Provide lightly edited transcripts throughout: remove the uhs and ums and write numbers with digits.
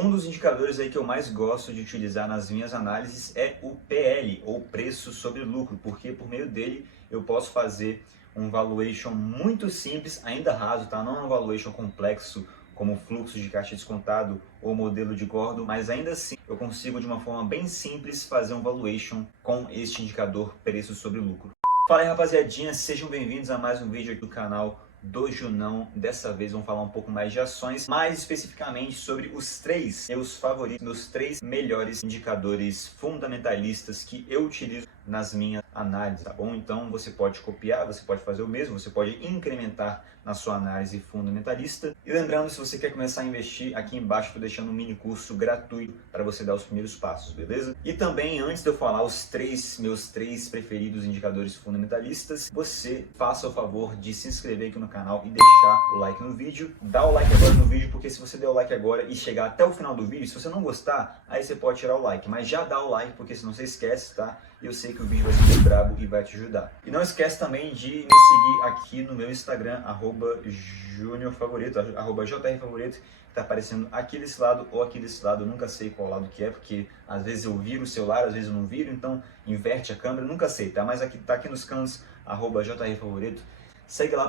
Um dos indicadores aí que eu mais gosto de utilizar nas minhas análises é o PL, ou preço sobre lucro, porque por meio dele eu posso fazer um valuation muito simples, ainda raso, tá? Não é um valuation complexo como fluxo de caixa descontado ou modelo de Gordon, mas ainda assim eu consigo de uma forma bem simples fazer um valuation com este indicador preço sobre lucro. Fala aí, rapaziadinha, sejam bem-vindos a mais um vídeo aqui do canal do Junão. Dessa vez vamos falar um pouco mais de ações, mais especificamente sobre os meus favoritos, meus 3 melhores indicadores fundamentalistas que eu utilizo nas minhas análises, tá bom? Então você pode copiar, você pode fazer o mesmo, você pode incrementar na sua análise fundamentalista. E lembrando, se você quer começar a investir, aqui embaixo estou deixando um mini curso gratuito para você dar os primeiros passos, beleza? E também, antes de eu falar meus três preferidos indicadores fundamentalistas, você faça o favor de se inscrever aqui no canal e deixar o like no vídeo. Dá o like agora no vídeo, porque se você der o like agora e chegar até o final do vídeo, se você não gostar, aí você pode tirar o like. Mas já dá o like, porque senão você esquece, tá? Eu sei que o vídeo vai ser muito brabo e vai te ajudar. E não esquece também de me seguir aqui no meu Instagram, @juniorfavorito, @jrfavorito, que tá aparecendo aqui desse lado ou aqui desse lado. Eu nunca sei qual lado que é, porque às vezes eu viro o celular, às vezes eu não viro, então inverte a câmera, nunca sei, tá? Mas aqui tá aqui nos cantos, @jrfavorito. Segue lá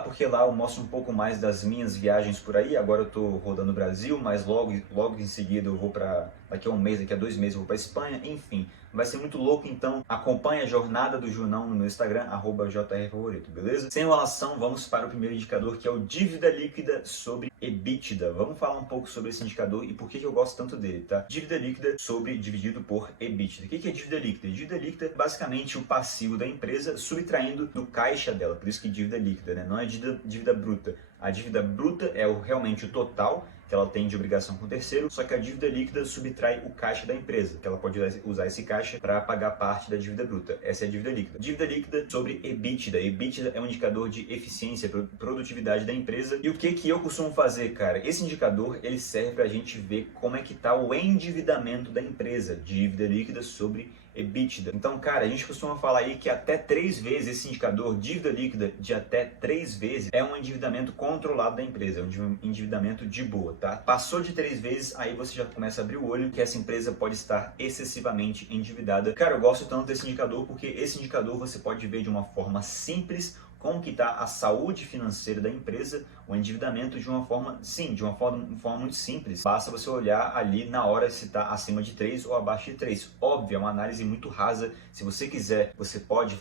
porque lá eu mostro um pouco mais das minhas viagens por aí. Agora eu tô rodando o Brasil, mas logo em seguida eu vou para daqui a um mês, daqui a 2 meses eu vou para Espanha, enfim. Vai ser muito louco, então acompanhe a jornada do Junão no meu Instagram, @jrfavorito, beleza? Sem enrolação, vamos para o primeiro indicador, que é o dívida líquida sobre EBITDA. Vamos falar um pouco sobre esse indicador e por que eu gosto tanto dele, tá? Dívida líquida dividido por EBITDA. O que é dívida líquida? Dívida líquida é basicamente o passivo da empresa subtraindo do caixa dela, por isso que dívida líquida, né? Não é dívida bruta. A dívida bruta é realmente o total que ela tem de obrigação com o terceiro, só que a dívida líquida subtrai o caixa da empresa, que ela pode usar esse caixa para pagar parte da dívida bruta. Essa é a dívida líquida. Dívida líquida sobre EBITDA. EBITDA é um indicador de eficiência, produtividade da empresa. E o que eu costumo fazer, cara? Esse indicador, ele serve para a gente ver como é que está o endividamento da empresa. Dívida líquida sobre EBITDA. Então, cara, a gente costuma falar aí que até 3 vezes esse indicador, dívida líquida de até 3 vezes, é um endividamento controlado da empresa, é um endividamento de boa, tá? Passou de 3 vezes, aí você já começa a abrir o olho que essa empresa pode estar excessivamente endividada. Cara, eu gosto tanto desse indicador porque esse indicador você pode ver de uma forma simples como que está a saúde financeira da empresa, o endividamento de uma forma, sim, de uma forma muito simples. Basta você olhar ali na hora se está acima de 3 ou abaixo de 3. Óbvio, é uma análise muito rasa. Se você quiser, você pode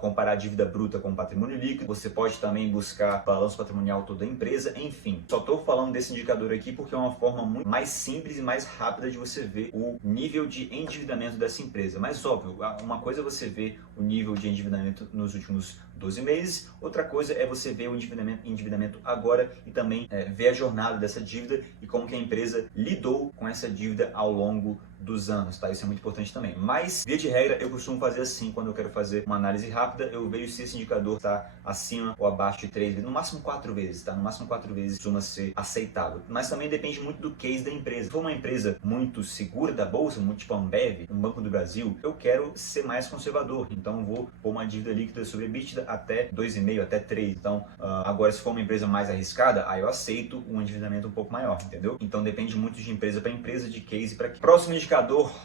comparar a dívida bruta com o patrimônio líquido. Você pode também buscar balanço patrimonial toda a empresa. Enfim, só estou falando desse indicador aqui porque é uma forma muito mais simples e mais rápida de você ver o nível de endividamento dessa empresa. Mas óbvio, uma coisa é você ver o nível de endividamento nos últimos 12 meses, outra coisa é você ver o endividamento agora e também ver a jornada dessa dívida e como que a empresa lidou com essa dívida ao longo dos anos, tá? Isso é muito importante também. Mas, via de regra, eu costumo fazer assim, quando eu quero fazer uma análise rápida, eu vejo se esse indicador está acima ou abaixo de 3 vezes, no máximo 4 vezes, tá? No máximo 4 vezes costuma ser aceitável. Mas também depende muito do case da empresa. Se for uma empresa muito segura da bolsa, muito tipo a Ambev, um Banco do Brasil, eu quero ser mais conservador. Então, eu vou pôr uma dívida líquida sobre EBITDA até 2,5, até 3. Então, agora, se for uma empresa mais arriscada, aí eu aceito um endividamento um pouco maior, entendeu? Então, depende muito de empresa para empresa, de case para case. Próximo indicador,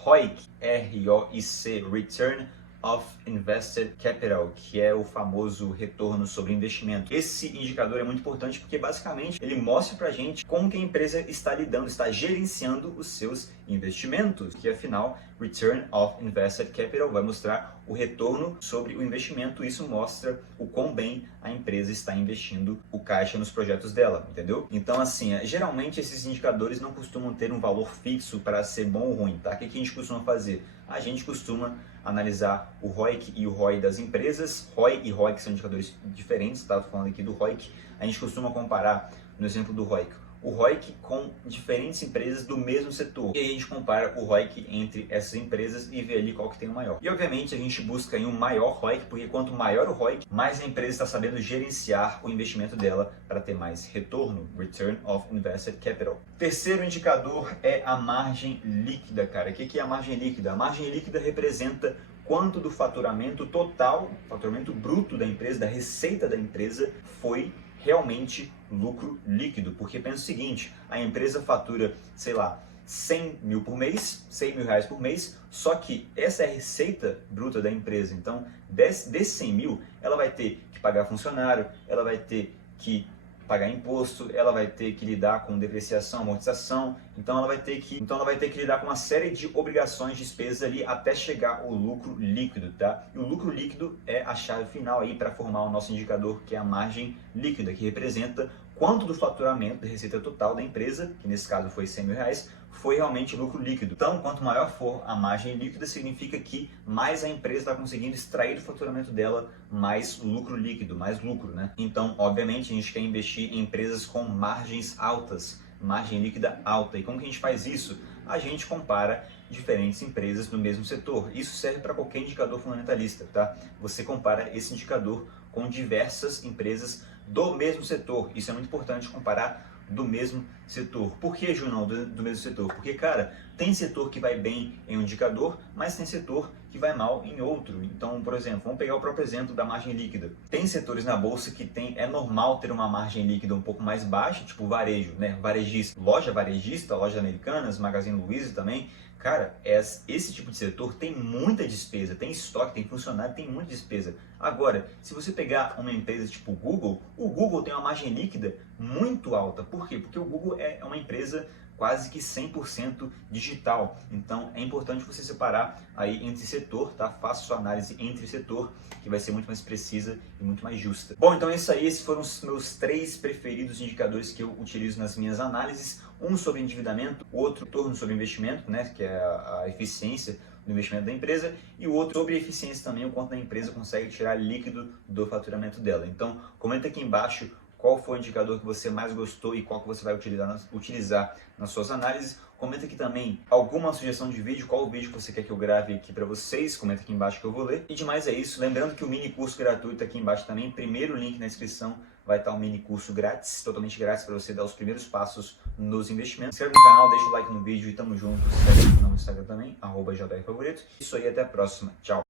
ROIC, R-O-I-C, Return of Invested Capital, que é o famoso retorno sobre investimento. Esse indicador é muito importante porque basicamente ele mostra pra gente como que a empresa está lidando, está gerenciando os seus investimentos, que afinal Return of Invested Capital vai mostrar o retorno sobre o investimento. Isso mostra o quão bem a empresa está investindo o caixa nos projetos dela, entendeu? Então assim, geralmente esses indicadores não costumam ter um valor fixo para ser bom ou ruim, tá? O que a gente costuma fazer? A gente costuma analisar o ROIC e o ROI das empresas. ROI e ROIC são indicadores diferentes, tá? Estou falando aqui do ROIC. A gente costuma comparar, no exemplo do ROIC, o ROIC com diferentes empresas do mesmo setor. E aí a gente compara o ROIC entre essas empresas e vê ali qual que tem o maior. E obviamente a gente busca aí um maior ROIC, porque quanto maior o ROIC, mais a empresa está sabendo gerenciar o investimento dela para ter mais retorno, Return of Invested Capital. Terceiro indicador é a margem líquida, cara. O que é a margem líquida? A margem líquida representa quanto do faturamento total, faturamento bruto da empresa, da receita da empresa, foi realmente lucro líquido, porque pensa o seguinte, a empresa fatura, sei lá, 100 mil por mês, 100 mil reais por mês, só que essa é a receita bruta da empresa. Então, desses 100 mil, ela vai ter que pagar funcionário, ela vai ter que pagar imposto, ela vai ter que lidar com depreciação, amortização, então ela vai ter que lidar com uma série de obrigações, despesas ali até chegar ao lucro líquido, tá? E o lucro líquido é a chave final aí para formar o nosso indicador, que é a margem líquida, que representa quanto do faturamento da receita total da empresa, que nesse caso foi 100 mil reais, foi realmente lucro líquido. Então, quanto maior for a margem líquida, significa que mais a empresa está conseguindo extrair do faturamento dela mais lucro líquido, mais lucro, né? Então, obviamente, a gente quer investir em empresas com margens altas, margem líquida alta. E como que a gente faz isso? A gente compara diferentes empresas no mesmo setor. Isso serve para qualquer indicador fundamentalista, tá? Você compara esse indicador com diversas empresas do mesmo setor. Isso é muito importante, comparar do mesmo setor. Por que, Junão, do mesmo setor? Porque, cara, tem setor que vai bem em um indicador, mas tem setor que vai mal em outro. Então, por exemplo, vamos pegar o próprio exemplo da margem líquida. Tem setores na bolsa que é normal ter uma margem líquida um pouco mais baixa, tipo varejo, né? Varejista, lojas americanas, Magazine Luiza também. Cara, esse tipo de setor tem muita despesa, tem estoque, tem funcionário, tem muita despesa. Agora, se você pegar uma empresa tipo o Google tem uma margem líquida muito alta. Por quê? Porque o Google é uma empresa quase que 100% digital. Então, é importante você separar aí entre setor, tá? Faça sua análise entre setor, que vai ser muito mais precisa e muito mais justa. Bom, então é isso aí. Esses foram os meus 3 preferidos indicadores que eu utilizo nas minhas análises. Um sobre endividamento, o outro retorno sobre investimento, né? Que é a eficiência do investimento da empresa, e o outro sobre eficiência também, o quanto a empresa consegue tirar líquido do faturamento dela. Então, comenta aqui embaixo qual foi o indicador que você mais gostou e qual que você vai utilizar nas suas análises. Comenta aqui também alguma sugestão de vídeo, qual o vídeo que você quer que eu grave aqui para vocês, comenta aqui embaixo que eu vou ler. E demais é isso, lembrando que o mini curso gratuito aqui embaixo também, primeiro link na descrição, vai estar um mini curso grátis, totalmente grátis para você dar os primeiros passos nos investimentos. Se inscreve no canal, deixa o like no vídeo e tamo junto. Segue aqui no Instagram também, @jrfavorito. Isso aí, até a próxima. Tchau.